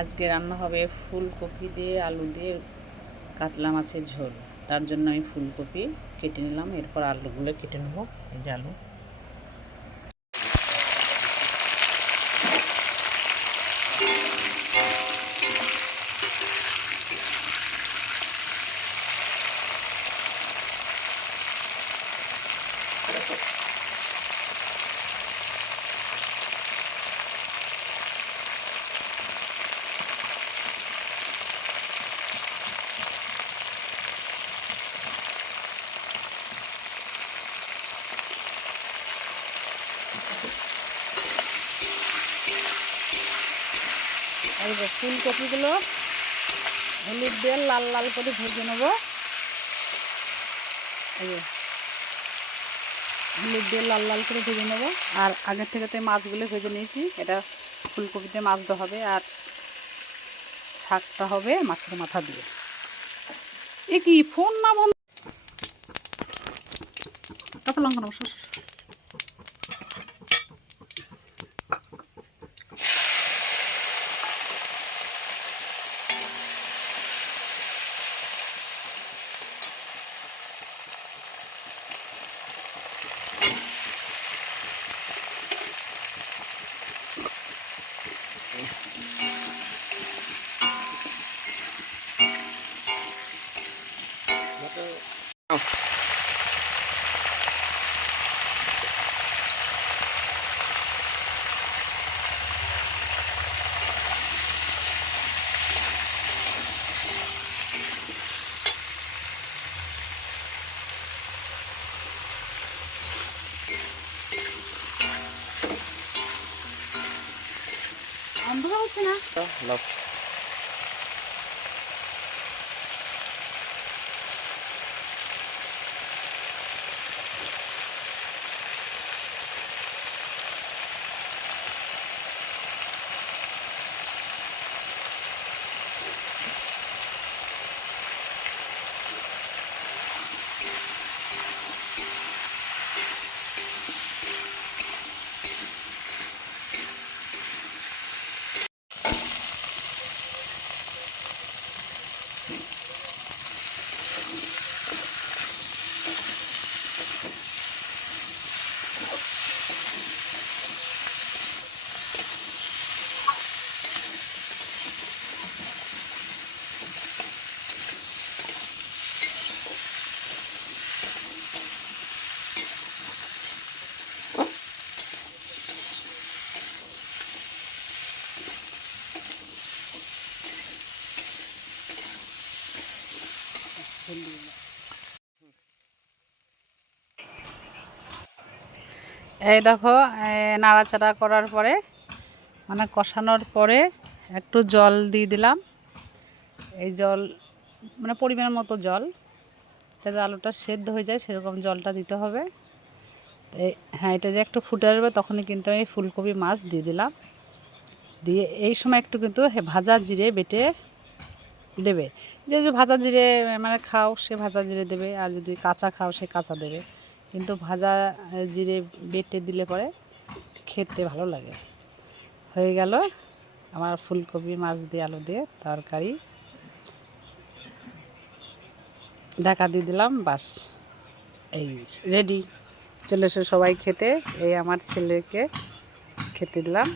আজকে রান্না হবে ফুলকপি দিয়ে আলু দিয়ে কাতলা মাছের ঝোল। তার জন্য আমি ফুলকপি কেটে নিলাম, এরপর আলুগুলো কেটে নেব। এই যে আলু, এই যে ফুলকপিগুলো হলুদ দিয়ে লাল লাল করে ভেজে নেব। এই যে হলুদ দিয়ে লাল লাল করে ভেজে নেব। আর আগের থেকে তো মাছগুলো ভেজে নিয়েছি। এটা ফুলকপিতে মাছ দেওয়া হবে আর শাকটা হবে মাছের মাথা দিয়ে। এ কি ফোন না বন্ধ? কাঁচা লঙ্কা নেব। অন্ধকার হচ্ছে না? এই দেখো, নাড়াচাড়া করার পরে মানে কষানোর পরে একটু জল দিয়ে দিলাম। এই জল মানে পরিমাণ মতো জল, যাতে আলুটা সেদ্ধ হয়ে যায় সেরকম জলটা দিতে হবে। হ্যাঁ, এটা যে একটু ফুটে আসবে তখনই কিন্তু আমি ফুলকপি মাছ দিয়ে দিলাম। দিয়ে এই সময় একটু কিন্তু ভাজা জিরে বেটে দেবে। যে যে ভাজা জিরে মানে খাও সে ভাজা জিরে দেবে, আর যদি কাঁচা খাও সে কাঁচা দেবে। কিন্তু ভাজা জিরে বেটে দিলে পরে খেতে ভালো লাগে। হয়ে গেল আমার ফুলকপি মাছ দিয়ে আলু দিয়ে তরকারি। ঢাকা দিয়ে দিলাম, বাস এই রেডি। চলে এসো সবাই খেতে। এই আমার ছেলেকে খেতে দিলাম।